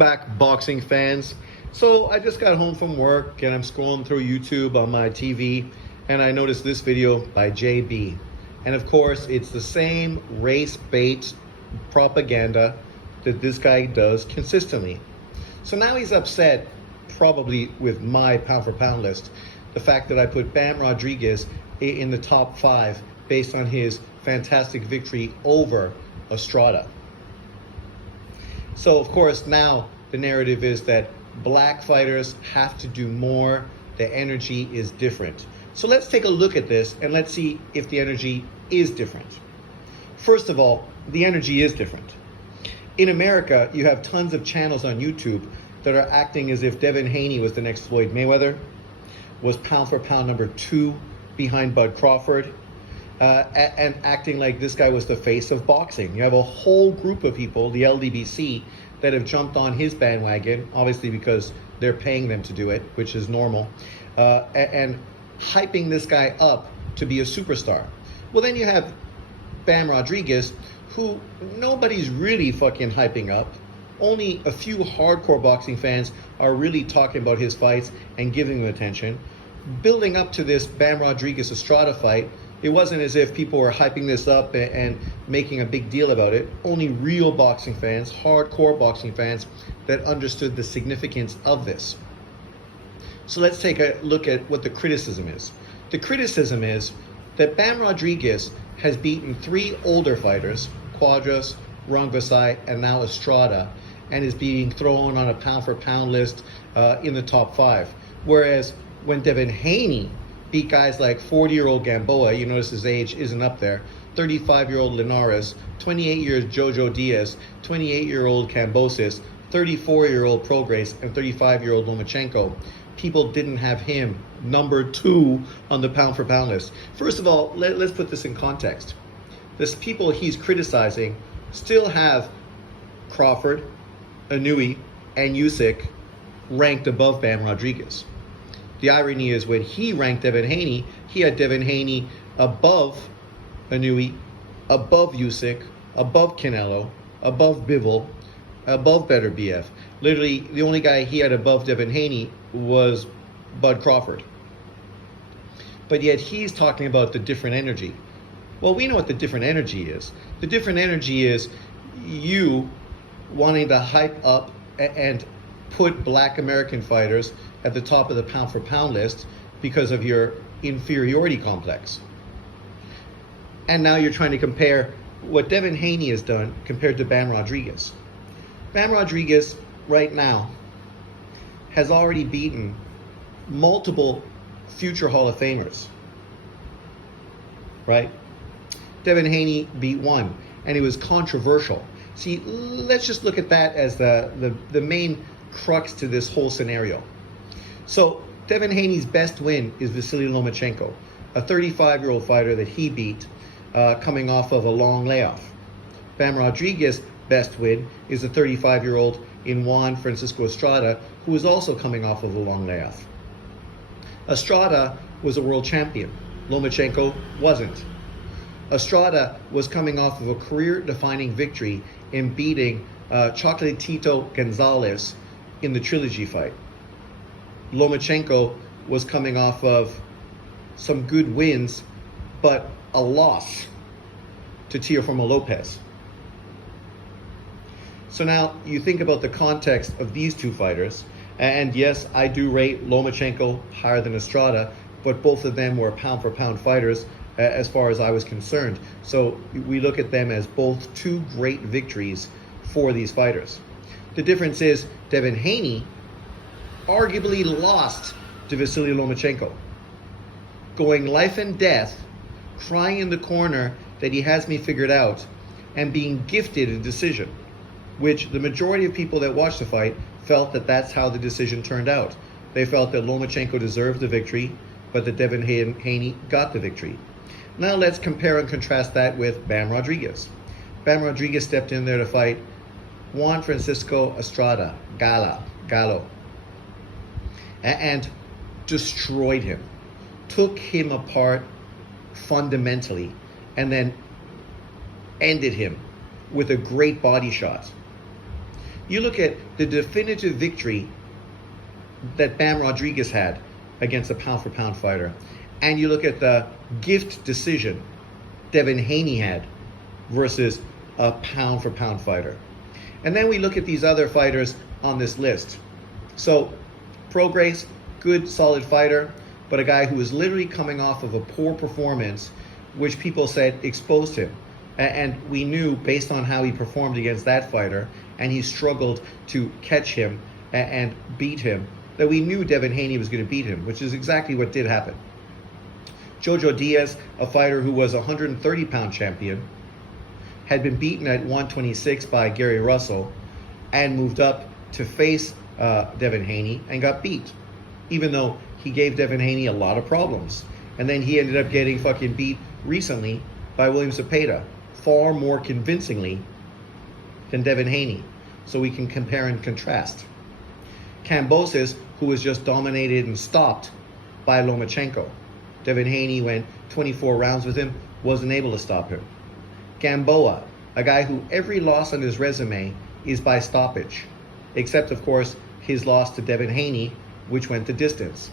back, boxing fans. So I just got home from work and I'm scrolling through YouTube on my TV and I noticed this video by JB. And of course, it's the same race bait propaganda that this guy does consistently. So now he's upset, probably with my pound for pound list, the fact that I put Bam Rodriguez in the top 5 based on his fantastic victory over Estrada. So of course now the narrative is that black fighters have to do more, the energy is different. So let's take a look at this and let's see if the energy is different. First of all, the energy is different. In America, you have tons of channels on YouTube that are acting as if Devin Haney was the next Floyd Mayweather, was pound for pound number 2 behind Bud Crawford, and acting like this guy was the face of boxing. You have a whole group of people, the LDBC, that have jumped on his bandwagon, obviously because they're paying them to do it, which is normal, and hyping this guy up to be a superstar. Well, then you have Bam Rodriguez, who nobody's really fucking hyping up. Only a few hardcore boxing fans are really talking about his fights and giving him attention. Building up to this Bam Rodriguez Estrada fight, it wasn't as if people were hyping this up and making a big deal about it. Only real boxing fans, hardcore boxing fans, that understood the significance of this. So let's take a look at what the criticism is. The criticism is that Bam Rodriguez has beaten 3 older fighters, Cuadras, Rungvisai, and now Estrada, and is being thrown on a pound for pound list in the top 5. Whereas when Devin Haney beat guys like 40-year-old Gamboa, you notice his age isn't up there, 35-year-old Linares, 28-year Jojo Diaz, 28-year-old Kambosos, 34-year-old Prograis, and 35-year-old Lomachenko, people didn't have him number 2 on the pound for pound list. First of all, let's put this in context. The people he's criticizing still have Crawford, Inoue, and Usyk ranked above Bam Rodriguez. The irony is when he ranked Devin Haney, he had Devin Haney above Inoue, above Usyk, above Canelo, above Bivol, above Beterbiev. Literally, the only guy he had above Devin Haney was Bud Crawford. But yet he's talking about the different energy. Well, we know what the different energy is. The different energy is you wanting to hype up and put black American fighters at the top of the pound for pound list because of your inferiority complex. And now you're trying to compare what Devin Haney has done compared to Bam Rodriguez. Bam Rodriguez right now has already beaten multiple future Hall of Famers, right? Devin Haney beat 1 and he was controversial. See, let's just look at that as the main crux to this whole scenario. So Devin Haney's best win is Vasily Lomachenko, a 35-year-old fighter that he beat coming off of a long layoff. Bam Rodriguez's best win is a 35-year-old in Juan Francisco Estrada, who is also coming off of a long layoff. Estrada was a world champion. Lomachenko wasn't. Estrada was coming off of a career-defining victory in beating Chocolatito Gonzalez in the trilogy fight. Lomachenko was coming off of some good wins, but a loss to Teofimo Lopez. So now you think about the context of these 2 fighters, and yes, I do rate Lomachenko higher than Estrada, but both of them were pound for pound fighters as far as I was concerned. So we look at them as both 2 great victories for these fighters. The difference is Devin Haney arguably lost to Vasily Lomachenko, going life and death, crying in the corner that he has me figured out, and being gifted a decision, which the majority of people that watched the fight felt that that's how the decision turned out. They felt that Lomachenko deserved the victory, but that Devin Haney got the victory. Now let's compare and contrast that with Bam Rodriguez. Bam Rodriguez stepped in there to fight Juan Francisco Estrada, Gallo, and destroyed him, took him apart fundamentally, and then ended him with a great body shot. You look at the definitive victory that Bam Rodriguez had against a pound-for-pound fighter, and you look at the gift decision Devin Haney had versus a pound-for-pound fighter. And then we look at these other fighters on this list. So, Prograis, good, solid fighter, but a guy who was literally coming off of a poor performance, which people said exposed him. And we knew, based on how he performed against that fighter, and he struggled to catch him and beat him, that we knew Devin Haney was going to beat him, which is exactly what did happen. Jojo Diaz, a fighter who was a 130-pound champion, had been beaten at 126 by Gary Russell and moved up to face Devin Haney and got beat, even though he gave Devin Haney a lot of problems. And then he ended up getting fucking beat recently by William Zepeda, far more convincingly than Devin Haney. So we can compare and contrast. Kambosos, who was just dominated and stopped by Lomachenko. Devin Haney went 24 rounds with him, wasn't able to stop him. Gamboa, a guy who every loss on his resume is by stoppage, except, of course, his loss to Devin Haney, which went the distance.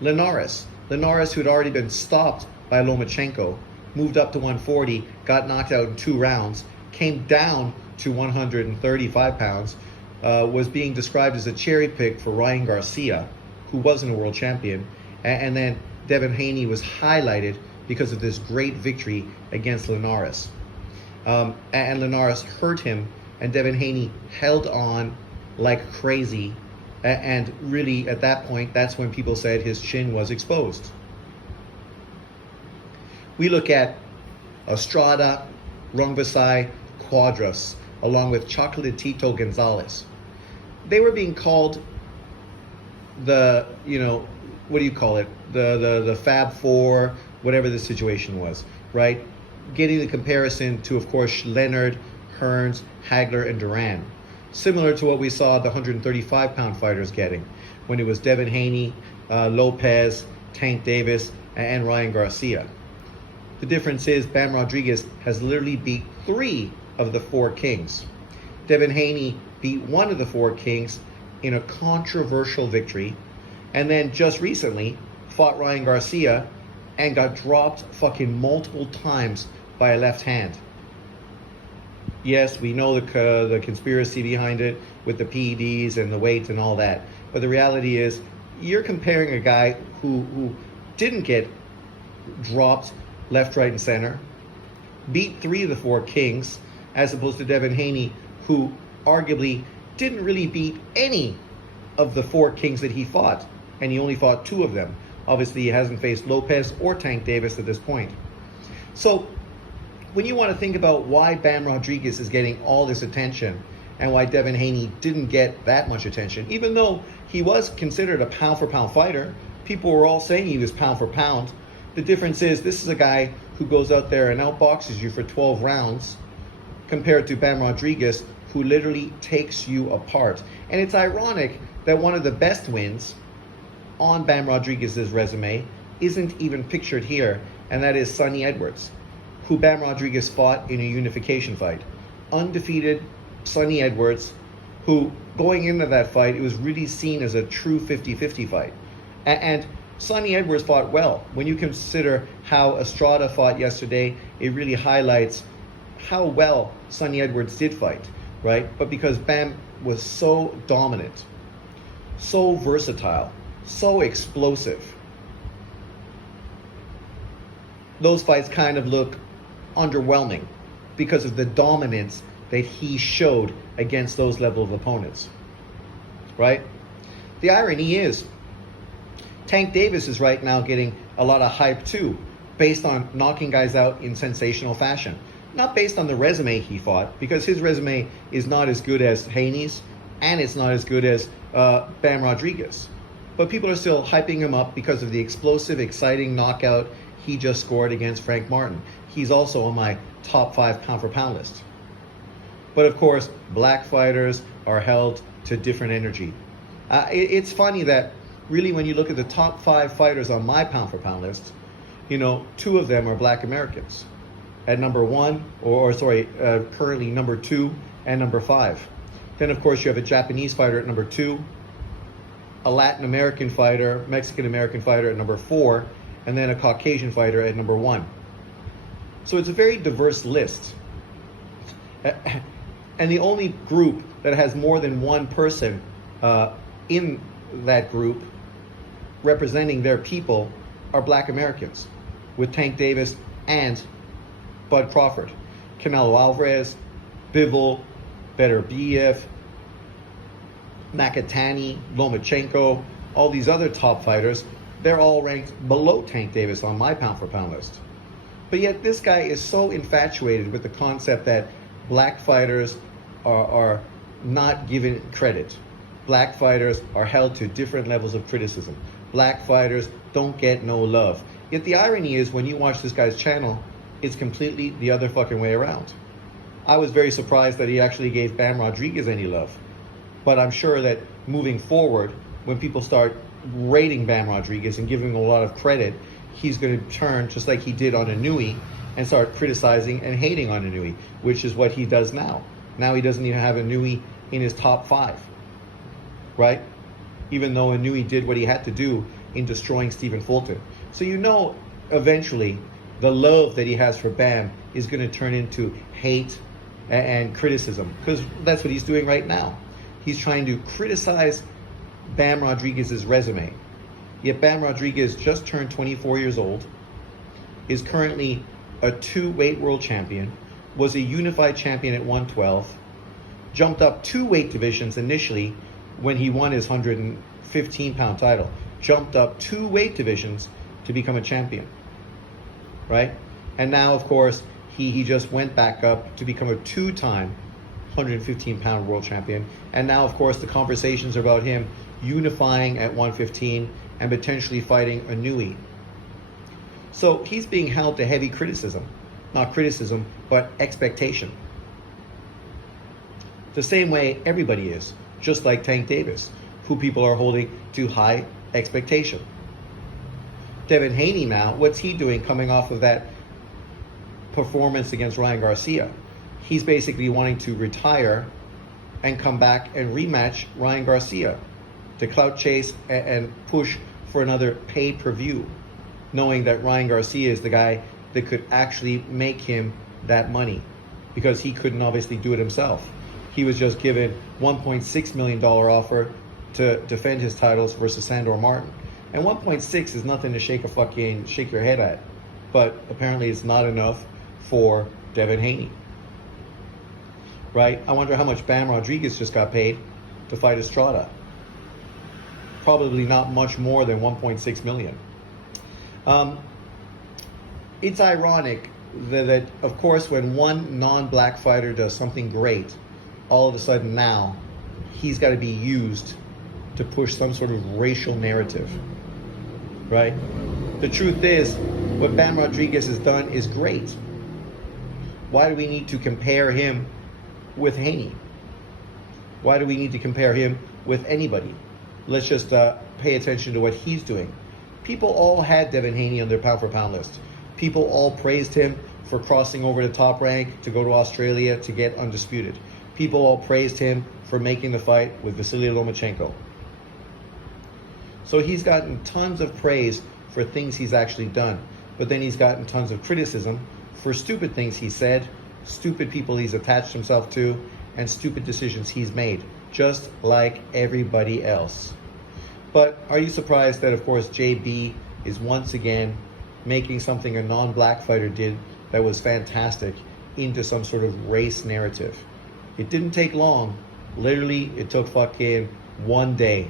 Linares, who had already been stopped by Lomachenko, moved up to 140, got knocked out in 2 rounds, came down to 135 pounds, was being described as a cherry pick for Ryan Garcia, who wasn't a world champion, and then Devin Haney was highlighted because of this great victory against Linares. And Linares hurt him, and Devin Haney held on like crazy, and really at that point, that's when people said his chin was exposed. We look at Estrada, Rungvisai, Cuadras, along with Chocolatito Gonzalez. They were being called the, what do you call it? The Fab Four, whatever the situation was, right? Getting the comparison to, of course, Leonard, Hearns, Hagler, and Duran. Similar to what we saw the 135-pound fighters getting when it was Devin Haney, Lopez, Tank Davis, and Ryan Garcia. The difference is Bam Rodriguez has literally beat 3 of the 4 kings. Devin Haney beat 1 of the 4 kings in a controversial victory, and then just recently fought Ryan Garcia and got dropped fucking multiple times by a left hand. Yes, we know the conspiracy behind it with the PEDs and the weight and all that, but the reality is you're comparing a guy who didn't get dropped left, right, and center, beat 3 of the 4 kings, as opposed to Devin Haney, who arguably didn't really beat any of the 4 kings that he fought, and he only fought 2 of them. Obviously, he hasn't faced Lopez or Tank Davis at this point. So, when you want to think about why Bam Rodriguez is getting all this attention and why Devin Haney didn't get that much attention, even though he was considered a pound-for-pound fighter, people were all saying he was pound for pound. The difference is this is a guy who goes out there and outboxes you for 12 rounds compared to Bam Rodriguez, who literally takes you apart. And it's ironic that one of the best wins on Bam Rodriguez's resume isn't even pictured here, and that is Sonny Edwards, who Bam Rodriguez fought in a unification fight. Undefeated Sonny Edwards, who going into that fight, it was really seen as a true 50-50 fight. And Sonny Edwards fought well. When you consider how Estrada fought yesterday, it really highlights how well Sonny Edwards did fight, right? But because Bam was so dominant, so versatile, so explosive, those fights kind of look underwhelming because of the dominance that he showed against those level of opponents, right? The irony is, Tank Davis is right now getting a lot of hype too, based on knocking guys out in sensational fashion. Not based on the resume he fought, because his resume is not as good as Haney's, and it's not as good as Bam Rodriguez. But people are still hyping him up because of the explosive, exciting knockout he just scored against Frank Martin. He's also on my top 5 pound-for-pound list. But of course, black fighters are held to different energy. It's funny that really when you look at the top 5 fighters on my pound-for-pound list, 2 of them are black Americans. at number 1, currently number 2 and number 5. Then, of course, you have a Japanese fighter at number 2, a Latin American fighter, Mexican American fighter at number 4, and then a Caucasian fighter at number 1. So it's a very diverse list. And the only group that has more than one person in that group representing their people are Black Americans, with Tank Davis and Bud Crawford. Canelo Alvarez, Bivol, Beterbiev, Nakatani, Lomachenko, all these other top fighters, they're all ranked below Tank Davis on my pound-for-pound list. But yet this guy is so infatuated with the concept that black fighters are not given credit. Black fighters are held to different levels of criticism. Black fighters don't get no love. Yet the irony is, when you watch this guy's channel, it's completely the other fucking way around. I was very surprised that he actually gave Bam Rodriguez any love. But I'm sure that moving forward, when people start rating Bam Rodriguez and giving him a lot of credit, he's going to turn, just like he did on Inoue, and start criticizing and hating on Inoue, which is what he does now. Now he doesn't even have Inoue in his top 5, right? Even though Inoue did what he had to do in destroying Stephen Fulton. So you know, eventually, the love that he has for Bam is going to turn into hate and criticism, because that's what he's doing right now. He's trying to criticize Bam Rodriguez's resume. Yet Bam Rodriguez just turned 24 years old, is currently a 2-weight world champion, was a unified champion at 112, jumped up 2 weight divisions initially when he won his 115-pound title, jumped up 2 weight divisions to become a champion, right? And now, of course, he just went back up to become a 2-time 115-pound world champion. And now, of course, the conversations are about him unifying at 115 and potentially fighting Inoue. So he's being held to heavy criticism. Not criticism, but expectation. The same way everybody is, just like Tank Davis, who people are holding to high expectation. Devin Haney now, what's he doing coming off of that performance against Ryan Garcia? He's basically wanting to retire and come back and rematch Ryan Garcia to clout chase and push for another pay-per-view, knowing that Ryan Garcia is the guy that could actually make him that money, because he couldn't obviously do it himself. He was just given $1.6 million offer to defend his titles versus Sandor Martin. And 1.6 is nothing to shake your head at. But apparently it's not enough for Devin Haney. Right? I wonder how much Bam Rodriguez just got paid to fight Estrada. Probably not much more than 1.6 million. It's ironic that, of course, when one non-black fighter does something great, all of a sudden now he's got to be used to push some sort of racial narrative, right? The truth is, what Bam Rodriguez has done is great. Why do we need to compare him with Haney? Why do we need to compare him with anybody? Let's just pay attention to what he's doing. People all had Devin Haney on their pound-for-pound list. People all praised him for crossing over to Top Rank to go to Australia to get undisputed. People all praised him for making the fight with Vasily Lomachenko. So he's gotten tons of praise for things he's actually done, but then he's gotten tons of criticism for stupid things he said, stupid people he's attached himself to, and stupid decisions he's made, just like everybody else. But are you surprised that, of course, JB is once again making something a non-black fighter did that was fantastic into some sort of race narrative? It didn't take long. Literally, it took fucking 1 day.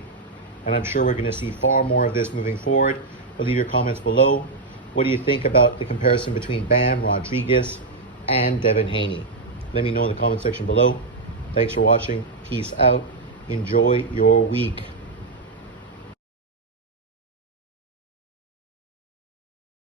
And I'm sure we're going to see far more of this moving forward. But leave your comments below. What do you think about the comparison between Bam Rodriguez and Devin Haney? Let me know in the comment section below. Thanks for watching. Peace out. Enjoy your week.